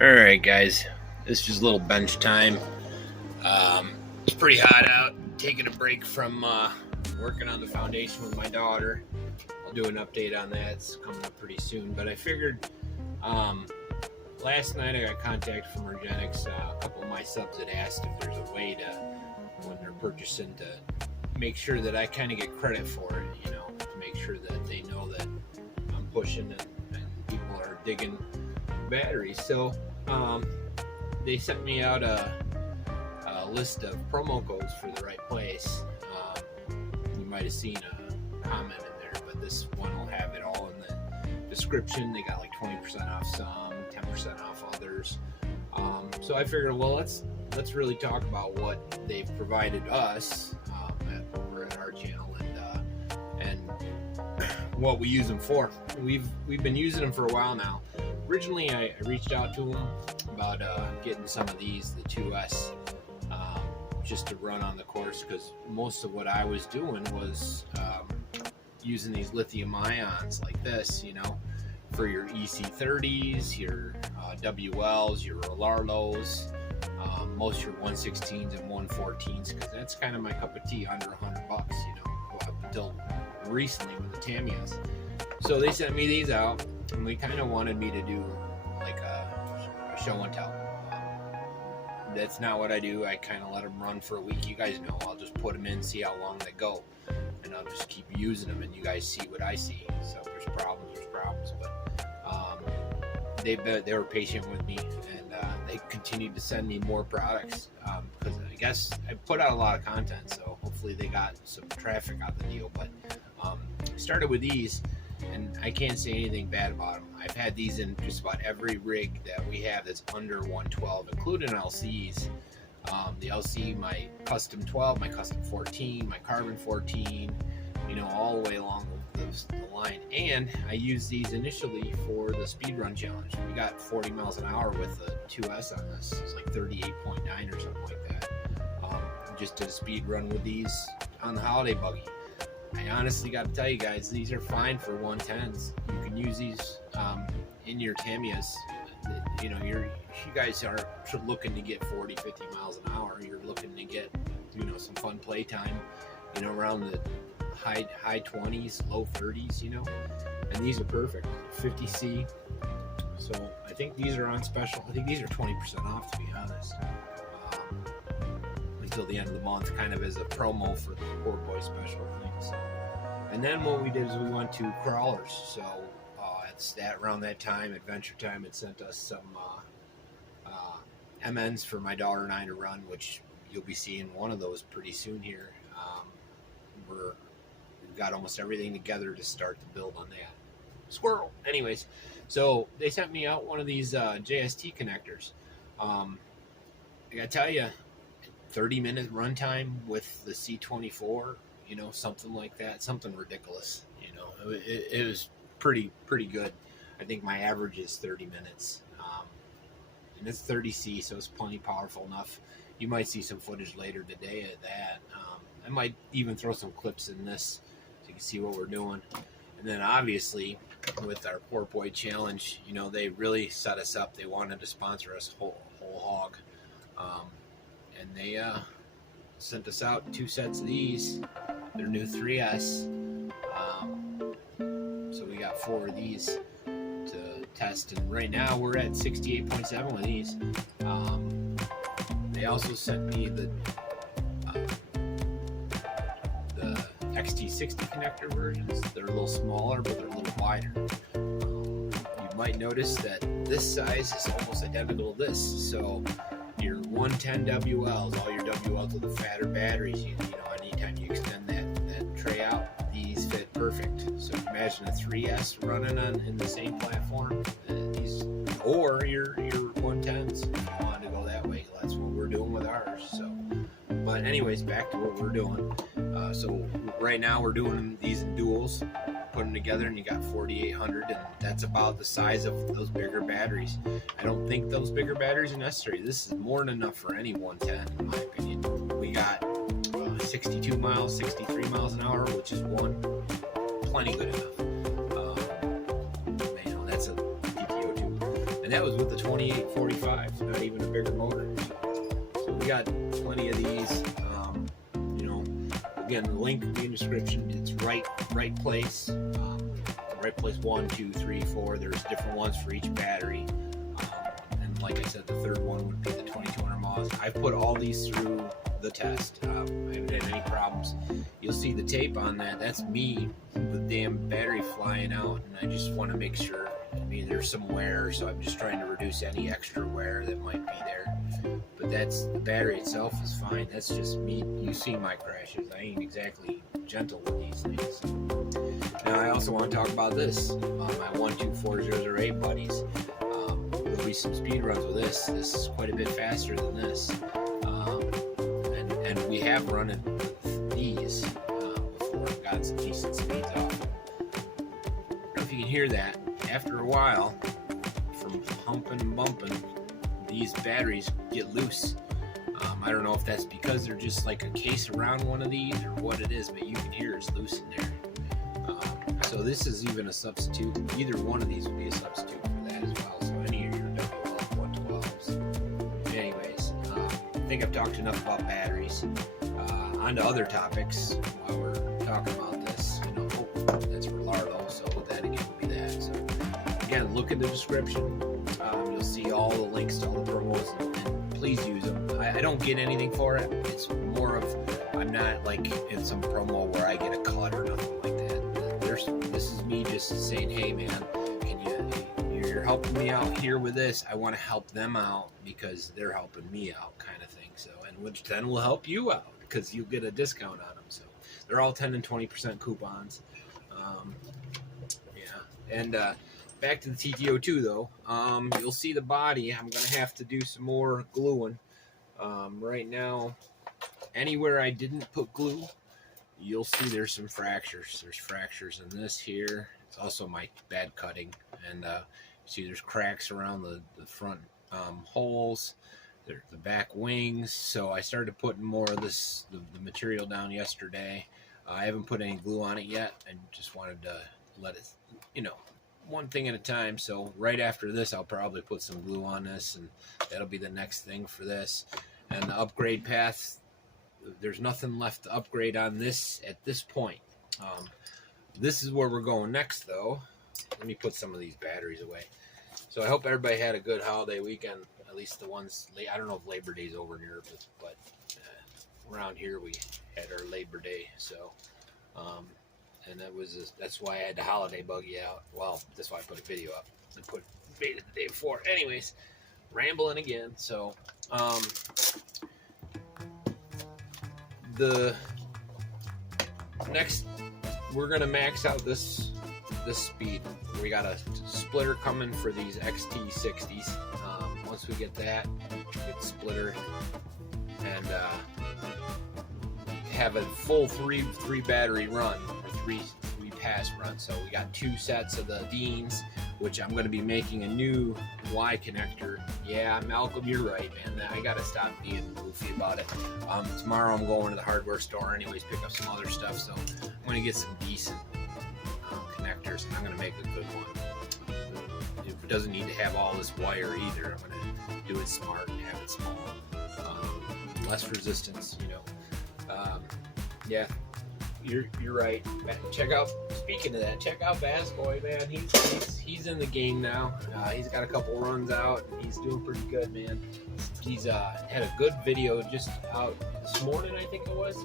Alright guys, this is just a little bench time. It's pretty hot out. Taking a break from working on the foundation with my daughter. I'll do an update on that. It's coming up pretty soon. But I figured last night I got contacted from URGENEX. A couple of my subs had asked if there's a way to, when they're purchasing, to make sure that I kind of get credit for it, you know, to make sure that they know that I'm pushing and people are digging batteries. So they sent me out a list of promo codes for the right place. You might have seen a comment in there, but this one will have it all in the description. They got like 20% off some, 10% off others. So I figured, well, let's really talk about what they've provided us over at our channel and what we use them for. We've been using them for a while now. Originally, I reached out to them about getting some of these, the 2S, just to run on the course, because most of what I was doing was using these lithium ions like this, you know, for your EC30s, your WLs, your Larlos, most of your 116s and 114s, because that's kind of my cup of tea, under $100, you know, up until recently with the Tamiyas. So they sent me these out, and they kind of wanted me to do like a show and tell. That's not what I do. I kind of let them run for a week. You guys know, I'll just put them in, see how long they go, and I'll just keep using them, and you guys see what I see. So if there's problems, but they were patient with me, and they continued to send me more products, because I guess I put out a lot of content, so hopefully they got some traffic out the deal. But I started with these, and I can't say anything bad about them. I've had these in just about every rig that we have that's under 112, including LCs. The LC, my custom 12, my custom 14, my carbon 14, you know, all the way along the line. And I used these initially for the speed run challenge. We got 40 miles an hour with the 2S on this. It's like 38.9 or something like that. Just did a speed run with these on the holiday buggy. I honestly got to tell you guys, these are fine for 110s. You can use these in your Tamiyas. You know, you guys are looking to get 40, 50 miles an hour. You're looking to get, you know, some fun play time, you know, around the high 20s, low 30s, you know. And these are perfect, 50C. So I think these are on special. I think these are 20% off, to be honest, until the end of the month, kind of as a promo for the poor boy special things. And then what we did is we went to crawlers. So it's around that time, Adventure Time had sent us some MNs for my daughter and I to run, which you'll be seeing one of those pretty soon here. We've got almost everything together to start the build on that. Squirrel. Anyways, so they sent me out one of these JST connectors. I gotta tell you, 30-minute runtime with the C24, you know, something like that, something ridiculous. You know, it was pretty good. I think my average is 30 minutes, and it's 30C, so it's plenty powerful enough. You might see some footage later today of that. I might even throw some clips in this so you can see what we're doing. And then obviously with our Poor Boy Challenge, you know, they really set us up. They wanted to sponsor us whole hog. And they sent us out 2 sets of these. Their new 3S. So we got 4 of these to test, and right now we're at 68.7 with these. They also sent me the XT60 connector versions. They're a little smaller, but they're a little wider. You might notice that this size is almost identical to this. So your 110 WLs, all your WLs with the fatter batteries, you know, anytime you extend that tray out, these fit perfect. So imagine a 3S running in the same platform, or your 110s if you want to go that way. That's what we're doing with ours. So, but anyways, back to what we're doing. So right now we're doing these in duals, put them together, and you got 4800, and that's about the size of those bigger batteries. I don't think those bigger batteries are necessary. This is more than enough for any 110, in my opinion. We got 62 miles, 63 miles an hour, which is plenty good enough. You know, that's a TT02. And and that was with the 2845, not even a bigger motor. So we got plenty of these. You know, again, the link in the description. It's right place. Right place 1, 2, 3, 4. There's different ones for each battery. And like I said, the third one would be the 2200 miles. I've put all these through the test. I haven't had any problems. You'll see the tape on that. That's me with the damn battery flying out, and I just want to make sure. I mean, there's some wear, so I'm just trying to reduce any extra wear that might be there. But that's, the battery itself is fine. That's just me. You see my crashes. I ain't exactly gentle with these things. Now I also want to talk about this. My 124008 buddies. There'll be some speed runs with this. This is quite a bit faster than this. And we have run it with these before and got some decent speeds off. I don't know if you can hear that. After a while, from humping and bumping, these batteries get loose. I don't know if that's because they're just like a case around one of these or what it is, but you can hear it's loose in there. So this is even a substitute. Either one of these would be a substitute for that as well. So any of your WL112s. Anyways, I think I've talked enough about batteries. On to other topics while we're talking about this. You know, oh, that's for Larlo, so that again would be that. So again, look in the description. You'll see all the links to all the promos, and please use them. I don't get anything for it. It's more of, I'm not like in some promo where I get a cut or nothing like that. This is me just saying, hey man, you're helping me out here with this. I want to help them out because they're helping me out, kind of thing. So, and which then will help you out because you get a discount on them. So they're all 10 and 20% coupons. Yeah, and back to the TT02 though. You'll see the body. I'm gonna have to do some more gluing. Right now, anywhere I didn't put glue, you'll see there's some fractures. There's fractures in this here. It's also my bad cutting, and see there's cracks around the front holes. There's the back wings. So I started putting more of this the material down yesterday. I haven't put any glue on it yet. I just wanted to let it, you know, one thing at a time. So right after this, I'll probably put some glue on this, and that'll be the next thing for this. And the upgrade path, there's nothing left to upgrade on this at this point. This is where we're going next though. Let me put some of these batteries away. So I hope everybody had a good holiday weekend, at least the ones, I don't know if Labor Day's over in Europe, but around here we had our Labor Day. So and that's why I had the holiday buggy out. Well, that's why I put a video up. I put beta the day before. Anyways, rambling again. So the next, we're gonna max out this speed. We got a splitter coming for these XT60s. Once we get that, get the splitter and have a full three battery run, or three pass run. So we got 2 sets of the Deans, which I'm going to be making a new Y connector. Yeah, Malcolm, you're right, man. I got to stop being goofy about it. Tomorrow I'm going to the hardware store anyways, pick up some other stuff. So I'm going to get some decent connectors, and I'm going to make a good one. It doesn't need to have all this wire either. I'm going to do it smart and have it small. Less resistance, you know. Yeah, you're right. Check out. Speaking of that, check out Bass Boy, man. He's in the game now. He's got a couple runs out, and he's doing pretty good, man. He's had a good video just out this morning, I think it was,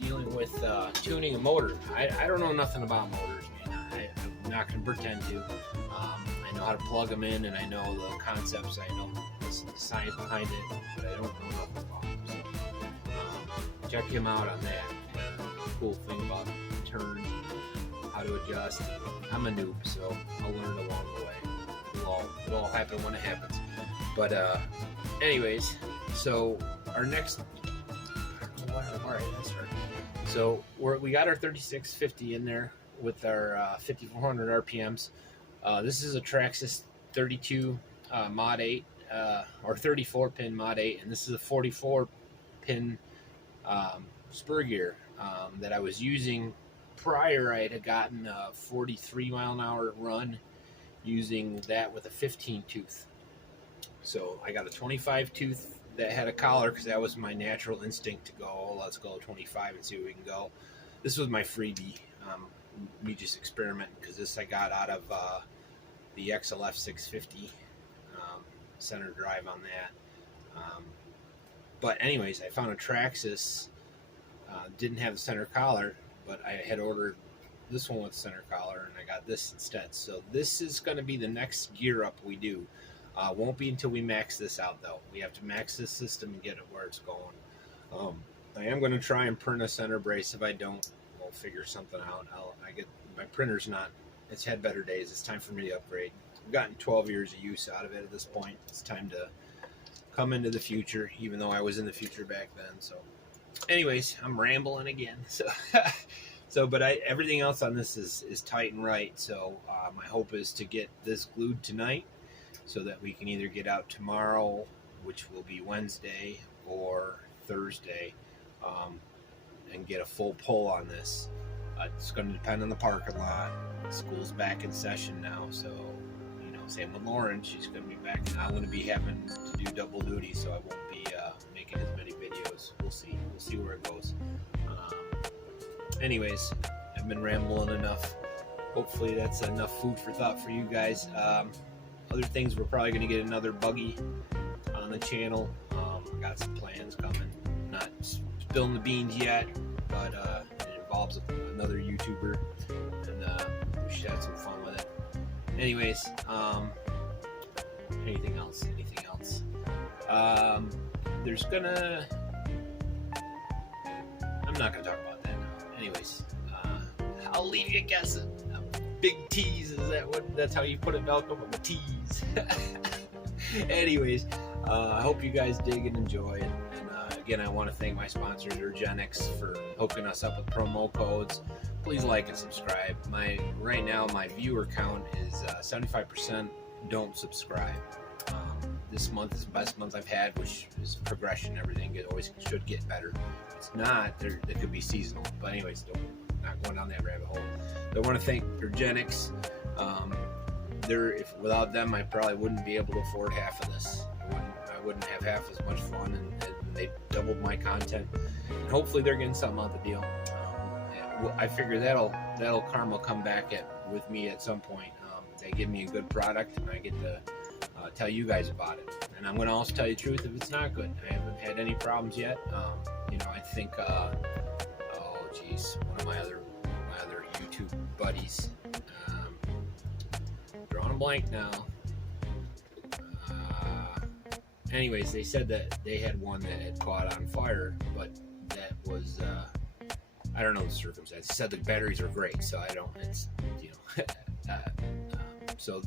dealing with tuning a motor. I don't know nothing about motors, man. I'm not going to pretend to. I know how to plug them in, and I know the concepts. I know the science behind it, but I don't know nothing about them. So, check him out on that. Cool thing about turns, how to adjust. I'm a noob, so I'll learn along the way. It'll all happen when it happens. But anyways, so our next, all right, that's right. So we got our 3650 in there with our 5400 RPMs. This is a Traxxas 32 Mod 8 or 34 pin Mod 8, and this is a 44 pin spur gear that I was using prior. I had gotten a 43 mile an hour run using that with a 15 tooth. So I got a 25 tooth that had a collar because that was my natural instinct to go, oh, let's go 25 and see where we can go. This was my freebie, me just experimenting, because this I got out of the XLF 650 center drive on that. But anyways, I found a Traxxas, didn't have the center collar, but I had ordered this one with center collar, and I got this instead. So this is going to be the next gear up we do. Won't be until we max this out, though. We have to max this system and get it where it's going. I am going to try and print a center brace. If I don't, we'll figure something out. My printer's not, it's had better days. It's time for me to upgrade. I've gotten 12 years of use out of it at this point. It's time to come into the future, even though I was in the future back then. So anyways, I'm rambling again. But everything else on this is tight and right. So my hope is to get this glued tonight, so that we can either get out tomorrow, which will be Wednesday, or Thursday, and get a full pull on this. It's going to depend on the parking lot. School's back in session now, so same with Lauren. She's going to be back, and I'm going to be having to do double duty, so I won't be making as many videos. We'll see where it goes. Anyways, I've been rambling enough. Hopefully that's enough food for thought for you guys. Other things, we're probably going to get another buggy on the channel. Got some plans coming. Not spilling the beans yet, but it involves another YouTuber, and we should have some fun with it. Anyways, anything else? There's gonna... I'm not gonna talk about that now. Anyways, I'll leave you guessing. Big tease, that's how you put it, Malcolm? A tease. Anyways, I hope you guys dig and enjoy. And again, I want to thank my sponsors, URGENEX, for hooking us up with promo codes. Please like and subscribe. Right now, my viewer count is 75% don't subscribe. This month is the best month I've had, which is progression. Everything always should get better. It's not. It could be seasonal. But anyways, not going down that rabbit hole. I want to thank URGENEX. Without them, I probably wouldn't be able to afford half of this. I wouldn't have half as much fun, and they doubled my content. And hopefully, they're getting something out the deal. I figure that'll karma come back with me at some point. They give me a good product, and I get to tell you guys about it. And I'm going to also tell you the truth if it's not good. I haven't had any problems yet. I think one of my other YouTube buddies, drawing a blank now. Anyways, they said that they had one that had caught on fire, but that was I don't know the circumstances. They said the batteries are great, so I don't. It's so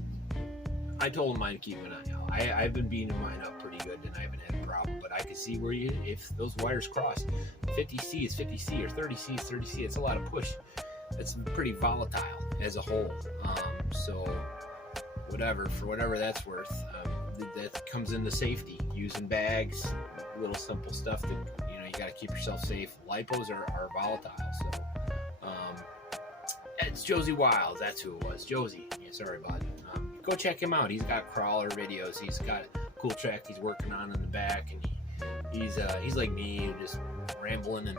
I told them I'd keep an eye out. I've been beating mine up pretty good, and I haven't had a problem. But I can see where if those wires cross, 50C is 50C or 30C is 30C. It's a lot of push. It's pretty volatile as a whole. So for whatever that's worth, that comes into safety. Using bags, little simple stuff that you got to keep yourself safe. Lipos are volatile. So it's Josie Wiles. That's who it was. Josie. Yeah, sorry about it. Go check him out. He's got crawler videos. He's got a cool track he's working on in the back, and he's like me, just rambling, and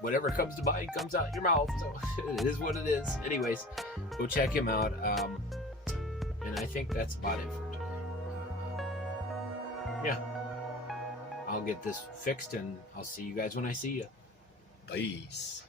whatever comes to mind comes out your mouth. So it is what it is. Anyways, go check him out. And I think that's about it for today. Yeah, I'll get this fixed, and I'll see you guys when I see you. Peace.